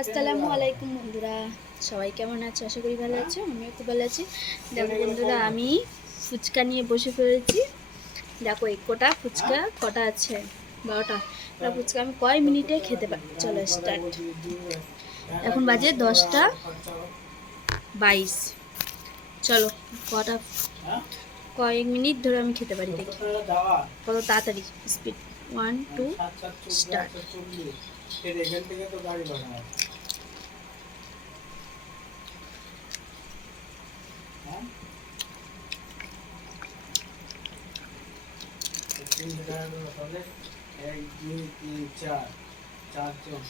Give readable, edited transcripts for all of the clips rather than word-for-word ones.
আসসালামু আলাইকুম বন্ধুরা, সবাই কেমন আছো? আশা করি ভালো আছো। আমিও খুব ভালো আছি। দেখো বন্ধুরা, আমি ফুচকা নিয়ে বসে পড়েছি। দেখো এই কটা ফুচকা কটা আছে, 12টা। ফুচকা আমি কয় মিনিটে খেতে পারি। চলো স্টার্ট। এখন বাজে 10টা 22। চলো কটা কয়েক মিনিট ধরে আমি খেতে পারি, দেখি কত তাড়াতাড়ি স্পিড। 1 2 স্টার্ট। এখান থেকে তো গাড়ি ভাড়া হ্যাঁ 300 টাকা করে তাহলে 1 2 3 4 4জন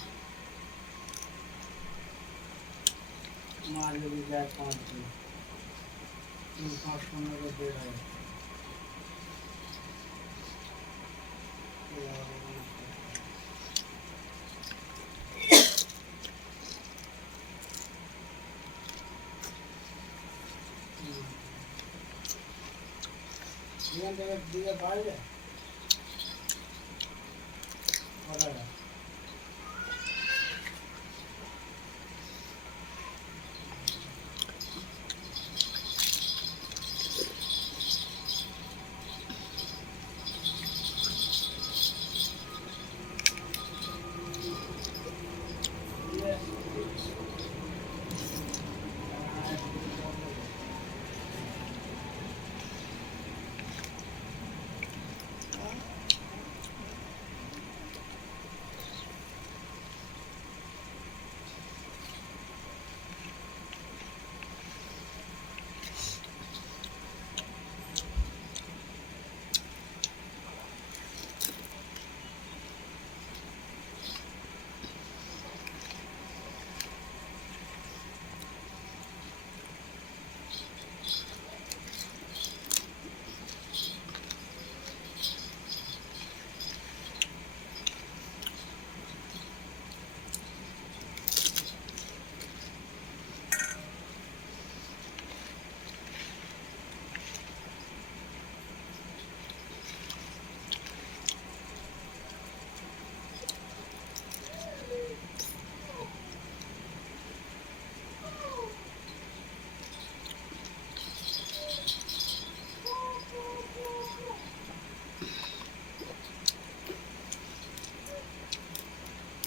মা যদি যায় 5 জন 3 5 15 বের হয় এখান থেকে দিকে বাইরে কটাকা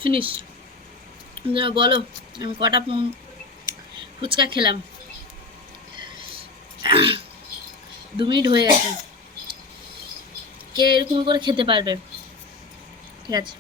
ফিনিশ। বলো আমি কটা ফুচকা খেলাম? 2 মিনিট হয়ে গেছে। কে এরকম করে খেতে পারবে? ঠিক আছে।